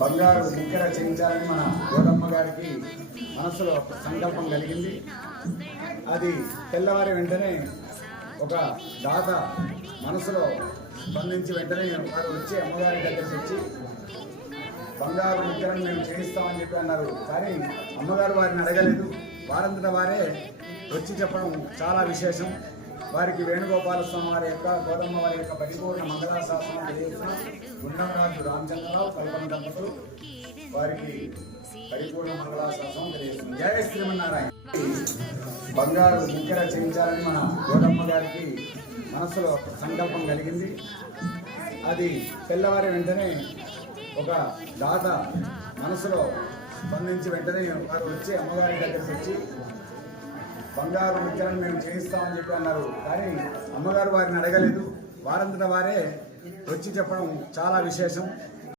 బంగారు ముఖ్యర చేయించాలని మన గోదమ్మ గారికి మనసులో సంకల్పం కలిగింది. అది తెల్లవారి వెంటనే ఒక దాత మనసులో స్పందించి వెంటనే వారు వచ్చి అమ్మగారి దగ్గరికి వచ్చి బంగారు ముఖ్యరను మేము చేయిస్తామని చెప్పి అన్నారు. కానీ అమ్మగారు వారిని అడగలేదు. వారంతట వారే వచ్చి చెప్పడం చాలా విశేషం. వారికి వేణుగోపాల స్వామి వారి యొక్క గోదమ్మ వారి యొక్క పరిపూర్ణ మంగళాశాసనం తెలియజేసిన గుండంరాజు రామచంద్రరావు కల్పన దంపతులు వారికి పరిపూర్ణ మంగళాశాసనం తెలియజేస్తుంది. జయ శ్రీమన్నారాయణ. బంగారు ముఖ్యర చేయించాలని మన గోదమ్మ గారికి మనసులో సంకల్పం కలిగింది. అది తెల్లవారి వెంటనే ఒక దాత మనసులో స్పందించి వెంటనే వారు వచ్చి అమ్మగారి దగ్గరికి వచ్చి బంగారు ముఖ్యరను మేము చేయిస్తామని చెప్పి అన్నారు. కానీ అమ్మగారు వారిని అడగలేదు. వారంతట వారే వచ్చి చెప్పడం చాలా విశేషం.